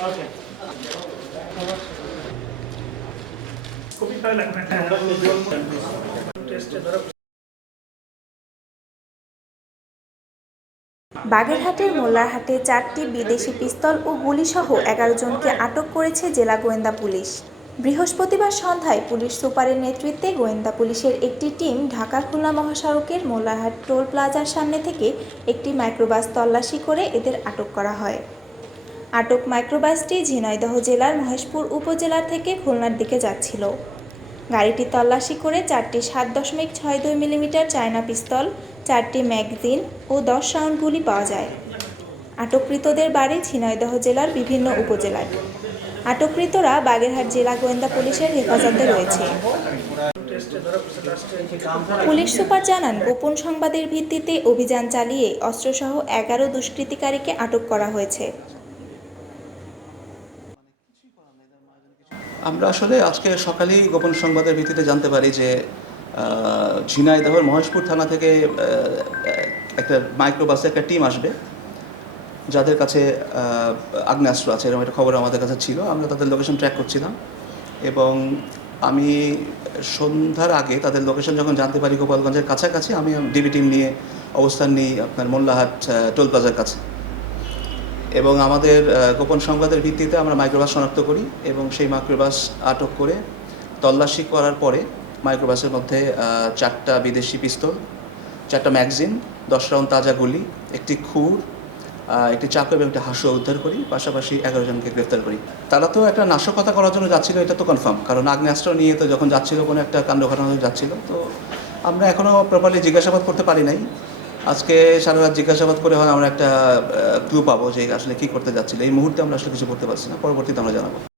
বাগেরহাটের মোল্লারহাটে চারটি বিদেশি পিস্তল ও গুলিসহ এগারো জনকে আটক করেছে জেলা গোয়েন্দা পুলিশ। বৃহস্পতিবার সন্ধ্যায় পুলিশ সুপারের নেতৃত্বে গোয়েন্দা পুলিশের একটি টিম ঢাকা খুলনা মহাসড়কের মোল্লারহাট টোল প্লাজার সামনে থেকে একটি মাইক্রোবাস তল্লাশি করে এদের আটক করা হয়। আটক মাইক্রোবাসটি ঝিনাইদহ জেলার মহেশপুর উপজেলা থেকে খুলনার দিকে যাচ্ছিল। গাড়িটি তল্লাশি করে চারটি সাত দশমিক ছয় দুই মিলিমিটার চায়না পিস্তল, চারটি ম্যাগজিন ও দশ রাউন্ড গুলি পাওয়া যায়। আটককৃতদের বাড়ি ঝিনাইদহ জেলার বিভিন্ন উপজেলায়। আটককৃতরা বাগেরহাট জেলা গোয়েন্দা পুলিশের হেফাজতে রয়েছে। পুলিশ সুপার জানান, গোপন সংবাদের ভিত্তিতে অভিযান চালিয়ে অস্ত্রসহ এগারো দুষ্কৃতিকারীকে আটক করা হয়েছে। আমরা আসলে আজকে সকালেই গোপন সংবাদের ভিত্তিতে জানতে পারি যে ঝিনাইদহের মহেশপুর থানা থেকে একটা মাইক্রোবাসে একটা টিম আসবে, যাদের কাছে আগ্নেয়াস্ত্র আছে, এরকম একটা খবর আমাদের কাছে ছিল। আমরা তাদের লোকেশন ট্র্যাক করছিলাম এবং আমি সন্ধ্যার আগে তাদের লোকেশন যখন জানতে পারি গোপালগঞ্জের কাছাকাছি, আমি ডিবি টিম নিয়ে অবস্থান নিই আপনার মোল্লাহাট টোল প্লাজার কাছে। এবং আমাদের গোপন সংবাদের ভিত্তিতে আমরা মাইক্রোবাস শনাক্ত করি এবং সেই মাইক্রোবাস আটক করে তল্লাশি করার পরে মাইক্রোবাসের মধ্যে চারটা বিদেশি পিস্তল, চারটা ম্যাগজিন, দশ রাউন্ড তাজা গুলি, একটি খুর একটি চাকু এবং একটি হাসু উদ্ধার করি, পাশাপাশি এগারো জনকে গ্রেফতার করি। তারা তো একটা নাশকতা করার জন্য যাচ্ছিল, এটা তো কনফার্ম কারণ আগ্নেয়াস্ত্র নিয়ে তো যখন যাচ্ছিল, কোনো একটা কাণ্ড ঘটানো যাচ্ছিল, তো আমরা এখনও প্রপারলি জিজ্ঞাসাবাদ করতে পারি নাই। আজকে সারা রাত জিজ্ঞাসাবাদ করে হয় আমরা একটা ক্লু পাবো যে আসলে কি করতে যাচ্ছিল। এই মুহূর্তে আমরা আসলে কিছু করতে পারছি না। পরবর্তীতে আমরা জানাব।